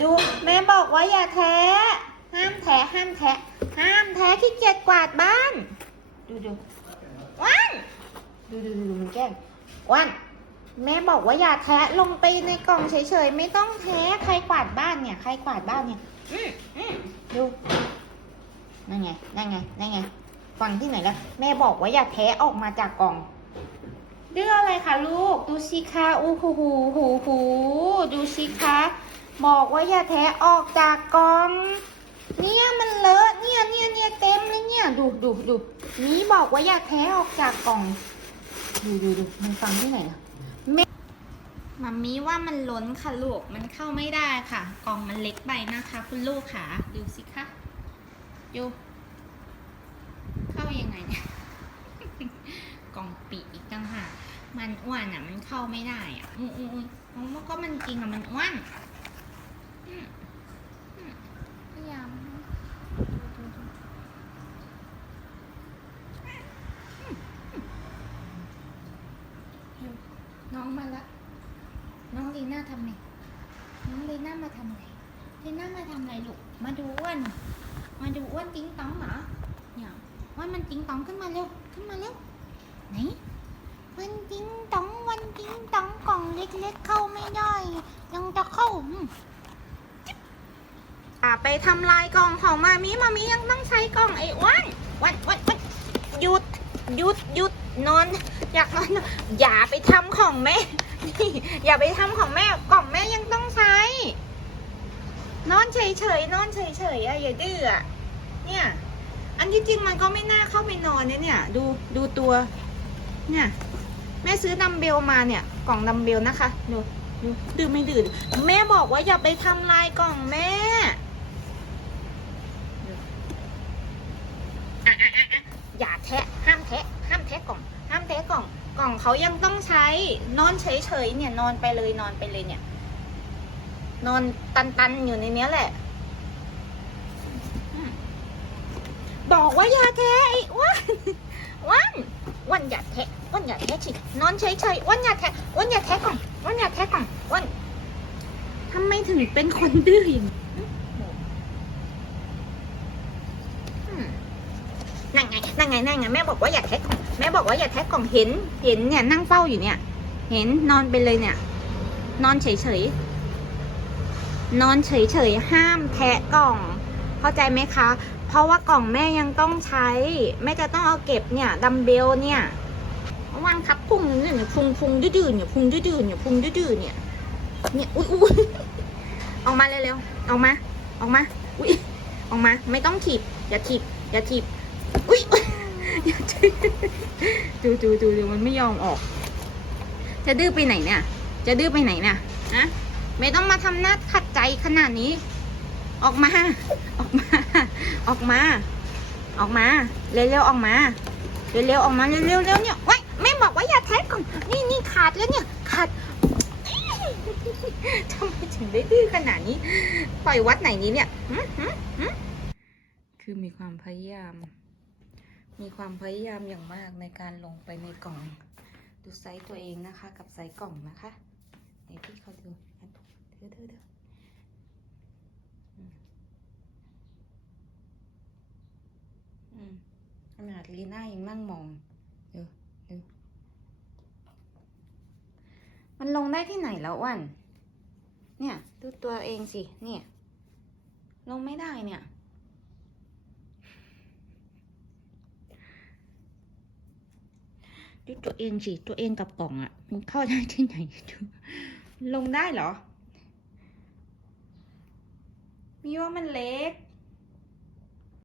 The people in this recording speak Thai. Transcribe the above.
ดูแม่บอกว่าอย่าแท้ห้ามแท้ห้ามแท้ห้ามแท้ขี้เกียจกวาดบ้าน ดูดูว่านดูดูดูดูมันแกล้งว่านแม่บอกว่าอย่าแท้ลงไปในกล่องเฉยๆไม่ต้องแท้ใครกวาดบ้านเนี่ย ใครกวาดบ้านเนี่ยดูนั่นไงนั่นไงนั่นไงฟังที่ไหนแล้วแม่บอกว่าอย่าแท้ออกมาจากกล่องเดื้ออะไรคะลูก ดูสิคะอู้หูหูหูหูดูสิคะ บอกว่าอย่าแทะออกจากกล่อง เนี่ยมันเลอะเนี่ยเนี่ยเนี่ยเต็มเลยเนี่ยดูดูดูนี่บอกว่าอย่าแทะออกจากกล่อง ดูดูดูมันฟังที่ไหนนะแม่มัมมี่ว่ามันล้นค่ะลูก มันเข้าไม่ได้ค่ะ กล่องมันเล็กไปนะคะ คุณลูกค่ะ ดูสิคะดูเข้ายังไงเนี่ยกล่องปีกอีกต่างหากมันอ้วนอะ มันเข้าไม่ได้อะ อืออืออือมันก็มันจริงอะ มันอ้วนอืมอืมพยายามดูดูดูอืมอืม น้องมาละ น้องลีน่าทำไงน้องลีน่ามาทำไงลีน่ามาทำอะไรลูก มาดูอ้วน มาดูอ้วนติ้งต้องเหรอเนี่ยอ้วนมันติ้งต้องขึ้นมาเร็ว ขึ้นมาเร็ว ไหนวันติ้งตองวันติ้งตองกล่องเล็กๆเข้าไม่ได้ ยังจะเข้าอ่าไปทำลายกล่องของมามีมามียังต้องใช้กล่องไอ้อ้วันวันวันวันหยุด หยุดหยุดนอน อยากนอนอย่าไปทำของแม่นี่อย่าไปทำของแม่กล่องแม่ยังต้องใช้ นอนเฉยๆนอนเฉยๆอะอย่าดื้ออะเนี่ย อันที่จริงมันก็ไม่น่าเข้าไปนอนเนี่ยเนี่ย ดูดูตัว เนี่ย แม่ซื้อดัมเบลมาเนี่ย กล่องดัมเบลนะคะดูดูดื้อไม่ดื้อแม่บอกว่าอย่าไปทำลายกล่องแม่อะอะอะอะอย่าแทะห้าม กล่องเขายังต้องใช้นอนเฉยๆเนี่ย นอนไปเลยนอนไปเลยเนี่ย นอนตันๆอยู่ในเนี้ยแหละ บอกว่าอย่าแทะไอ้อ้วนอ้วนวันอย่าแทะอ้วันอย่าแทะชินอนเฉยๆวันอย่าแทะอ้วันอย่าแทะกล่องวันอย่าแทะกล่องวันทำไมถึงเป็นคนดื้ออย่างนั่งไงนั่งไงนั่งไงแม่บอกว่าอย่าแทะกล่อง แม่บอกว่าอย่าแทะกล่องเห็น เห็นเนี่ยนั่งเฝ้าอยู่เนี่ย เห็นนอนไปเลยเนี่ย นอนเฉยๆนอนเฉยๆห้ามแทะกล่อง เข้าใจไหมคะ เพราะว่ากล่องแม่ยังต้องใช้ แม่จะต้องเอาเก็บเนี่ยดัมเบลเนี่ยวางทับพุงเนี่ยเนี่ยพุงพุงดื้อๆเนี่ยพุงดื้อๆเนี่ยพุงดื้อๆเนี่ยเนี่ยอุ้ยอุ้ยออกมาเร็วๆออกมาออกมาอุ้ยออกมา ไม่ต้องถีบอย่าถีบอย่าถีบอุ้ย อย่าถีบดูดูดูดูมันไม่ยอมออก จะดื้อไปไหนเนี่ย จะดื้อไปไหนเนี่ยนะไม่ต้องมาทำหน้าขัดใจขนาดนี้ ออกมา ออกมา ออกมา ออกมา เร็วๆออกมา เร็วๆออกมา เร็วๆเนี่ยไว้ยแม่บอกว่าอย่าแท็กก่อนนี่นี่ขาดแล้วเนี่ย ขาดทำไมถึงได้ดื้อขนาดนี้ ปล่อยวัดไหนนี้เนี่ย คือมีความพยายาม มีความพยายามอย่างมากในการลงไปในกล่อง ดูไซส์ตัวเองนะคะ กับไซส์กล่องนะคะไหนพี่เขาดูเธอเธอเธออืมขนาดลีน่ายังนั่งมองเดูดูมันลงได้ที่ไหนแล้วอ้วัน เนี่ย ดูตัวเองสิ เนี่ย ลงไม่ได้เนี่ย ดูตัวเองสิตัวเองกับกล่องอะมันเข้าได้ที่ไหนดูลงได้เหรอ มีว่ามันเล็ก